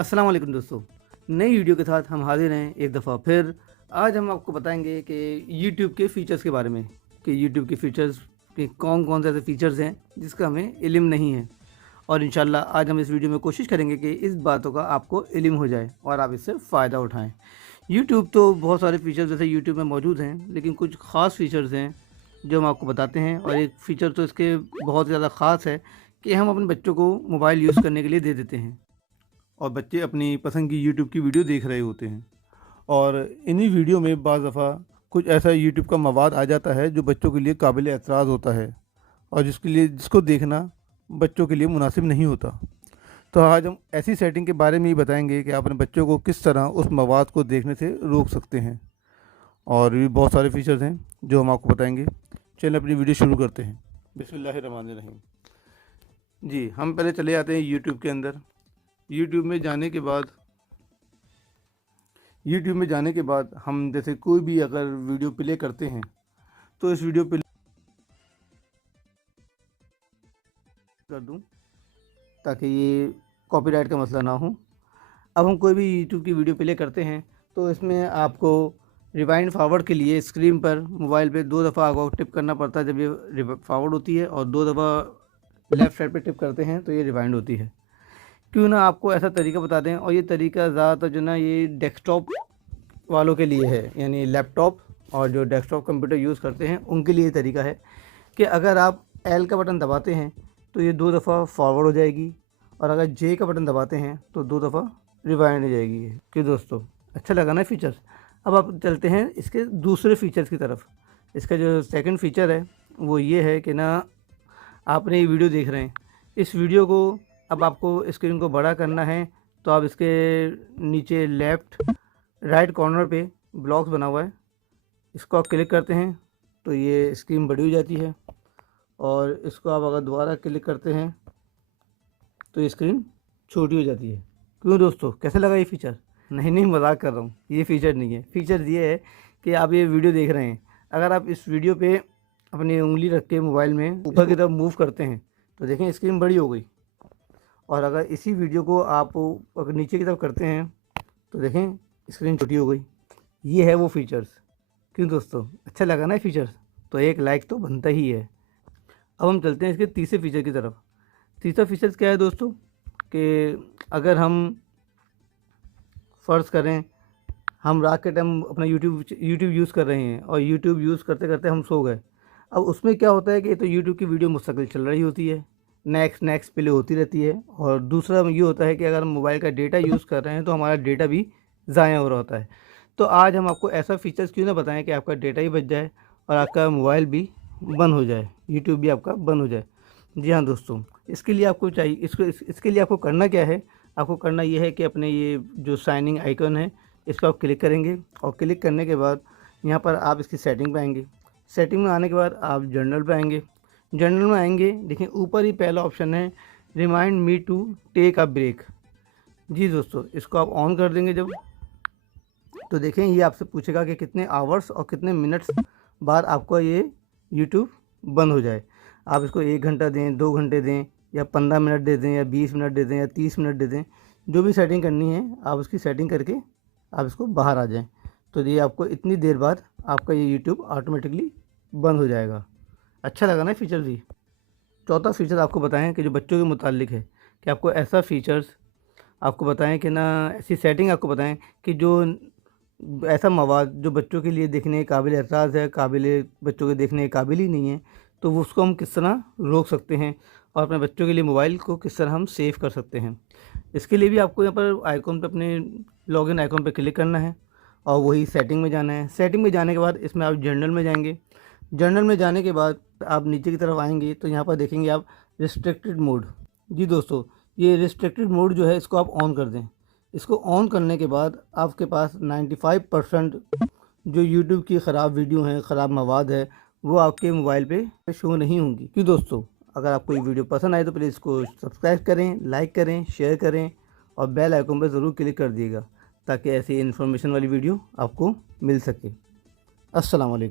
अस्सलाम वालेकुम दोस्तों, नई वीडियो के साथ हम हाजिर हैं एक दफ़ा फिर। आज हम आपको बताएंगे कि यूट्यूब के फ़ीचर्स के बारे में, कि यूट्यूब के फ़ीचर्स के कौन कौन से ऐसे फ़ीचर्स हैं जिसका हमें इल्म नहीं है। और इंशाल्लाह आज हम इस वीडियो में कोशिश करेंगे कि इस बातों का आपको इल्म हो जाए और आप इससे फ़ायदा उठाएँ। यूट्यूब तो बहुत सारे फ़ीचर्स जैसे यूट्यूब में मौजूद हैं, लेकिन कुछ ख़ास फ़ीचर्स हैं जो हम आपको बताते हैं। और एक फ़ीचर तो इसके बहुत ज़्यादा ख़ास है कि हम अपने बच्चों को मोबाइल यूज़ करने के लिए दे देते हैं और बच्चे अपनी पसंद की यूट्यूब की वीडियो देख रहे होते हैं। और इन्हीं वीडियो में बाज़ दफ़ा कुछ ऐसा यूट्यूब का मवाद आ जाता है जो बच्चों के लिए काबिल एतराज़ होता है और जिसको देखना बच्चों के लिए मुनासिब नहीं होता। तो आज हम ऐसी सेटिंग के बारे में ही बताएंगे कि आप अपने बच्चों को किस तरह उस मवाद को देखने से रोक सकते हैं। और भी बहुत सारे फीचर्स हैं जो हम आपको बताएंगे। चलिए अपनी वीडियो शुरू करते हैं। बिस्मिल्लाहिर्रहमानिर्रहीम। जी, हम पहले चले जाते हैं यूट्यूब के अंदर। यूट्यूब में जाने के बाद हम जैसे कोई भी अगर वीडियो प्ले करते हैं तो इस वीडियो प्ले कर दूं ताकि ये कॉपीराइट का मसला ना हो। अब हम कोई भी यूट्यूब की वीडियो प्ले करते हैं तो इसमें आपको रिवाइंड फॉरवर्ड के लिए स्क्रीन पर मोबाइल पे 2 दफ़ा आपको टिप करना पड़ता है जब ये फॉरवर्ड होती है, और 2 दफ़ा लेफ़्ट साइड पे टिप करते हैं तो ये रिवाइंड होती है। क्यों ना आपको ऐसा तरीका बता दें, और ये तरीका ज़्यादातर जो ना ये डेस्कटॉप वालों के लिए है, यानी लैपटॉप और जो डेस्कटॉप कंप्यूटर यूज़ करते हैं उनके लिए तरीका है कि अगर आप एल का बटन दबाते हैं तो ये 2 दफ़ा फॉरवर्ड हो जाएगी, और अगर जे का बटन दबाते हैं तो 2 दफ़ा रिवाइंड हो जाएगी। कि दोस्तों अच्छा लगा ना फीचर। अब आप चलते हैं इसके दूसरे फीचर्स की तरफ। इसका जो सेकंड फीचर है वो ये है कि ना आपने ये वीडियो देख रहे हैं, इस वीडियो को अब आपको स्क्रीन को बड़ा करना है तो आप इसके नीचे लेफ़्ट राइट कॉर्नर पे ब्लॉक्स बना हुआ है, इसको आप क्लिक करते हैं तो ये स्क्रीन बड़ी हो जाती है, और इसको आप अगर दोबारा क्लिक करते हैं तो ये स्क्रीन छोटी हो जाती है। क्यों दोस्तों, कैसे लगा ये फ़ीचर? नहीं मजाक कर रहा हूँ, ये फ़ीचर नहीं है। फ़ीचर ये है कि आप ये वीडियो देख रहे हैं, अगर आप इस वीडियो पे अपनी उंगली रख के मोबाइल में ऊपर की तरफ मूव करते हैं तो देखें स्क्रीन बड़ी हो गई, और अगर इसी वीडियो को आप अगर नीचे की तरफ करते हैं तो देखें स्क्रीन छोटी हो गई। ये है वो फीचर्स। क्यों दोस्तों, अच्छा लगा ना फीचर्स? तो एक लाइक तो बनता ही है। अब हम चलते हैं इसके तीसरे फीचर की तरफ। तीसरा फीचर्स क्या है दोस्तों, कि अगर हम फ़र्ज़ करें हम रात के टाइम अपना यूट्यूब यूज़ कर रहे हैं और यूट्यूब यूज़ करते करते हम सो गए। अब उसमें क्या होता है कि तो यूट्यूब की वीडियो मुस्तकिल चल रही होती है, नेक्स्ट प्ले होती रहती है, और दूसरा ये होता है कि अगर हम मोबाइल का डेटा यूज़ कर रहे हैं तो हमारा डेटा भी ज़ाया हो रहा होता है। तो आज हम आपको ऐसा फ़ीचर्स क्यों ना बताएं कि आपका डेटा ही बच जाए और आपका मोबाइल भी बंद हो जाए, यूट्यूब भी आपका बंद हो जाए। जी हाँ दोस्तों, इसके लिए आपको चाहिए इसके लिए आपको करना क्या है, आपको करना ये है कि अपने ये जो साइनिंग आइकन है इस पर आप क्लिक करेंगे, और क्लिक करने के बाद यहाँ पर आप इसकी सेटिंग पे आएंगे। सेटिंग में आने के बाद आप जनरल पे आएंगे। जनरल में आएंगे, देखिए ऊपर ही पहला ऑप्शन है remind me to take a break. जी दोस्तों, इसको आप ऑन कर देंगे जब, तो देखें ये आपसे पूछेगा कि कितने आवर्स और कितने मिनट्स बाद आपका ये यूट्यूब बंद हो जाए। आप इसको 1 घंटा दें, 2 घंटे दें, या 15 मिनट दे दें, या 20 मिनट दे दें, या 30 मिनट दे दें। जो भी सेटिंग करनी है आप उसकी सेटिंग करके आप इसको बाहर आ जाएं, तो ये आपको इतनी देर बाद आपका ये यूट्यूब ऑटोमेटिकली बंद हो जाएगा। अच्छा लगा ना फीचर जी। चौथा फीचर आपको बताएं कि जो बच्चों के मुतालिक है, कि आपको ऐसा फीचर्स आपको बताएं कि ना ऐसी सेटिंग आपको बताएं कि जो ऐसा मवाद जो बच्चों के लिए देखने के काबिल एतराज़ है, बच्चों के देखने के काबिल ही नहीं है, तो वो उसको हम किस तरह रोक सकते हैं, और अपने बच्चों के लिए मोबाइल को किस तरह हम सेव कर सकते हैं। इसके लिए भी आपको यहाँ पर आइकॉन पे अपने लॉगिन आइकॉन पे क्लिक करना है और वही सेटिंग में जाना है। सेटिंग में जाने के बाद इसमें आप जनरल में जाएंगे। जनरल में जाने के बाद आप नीचे की तरफ आएंगे तो यहाँ पर देखेंगे आप रिस्ट्रिक्टेड मोड। जी दोस्तों, ये रिस्ट्रिक्टेड मोड जो है इसको आप ऑन कर दें। इसको ऑन करने के बाद आपके पास 95% जो यूट्यूब की ख़राब वीडियो हैं, ख़राब मवाद है, वो आपके मोबाइल पे शो नहीं होंगी। क्यों दोस्तों, अगर आपको ये वीडियो पसंद आए तो प्लीज़ इसको सब्सक्राइब करें, लाइक करें, शेयर करें, और बेल आइकन पर ज़रूर क्लिक कर दिएगा ताकि ऐसी इन्फॉर्मेशन वाली वीडियो आपको मिल सके। अस्सलाम वालेकुम।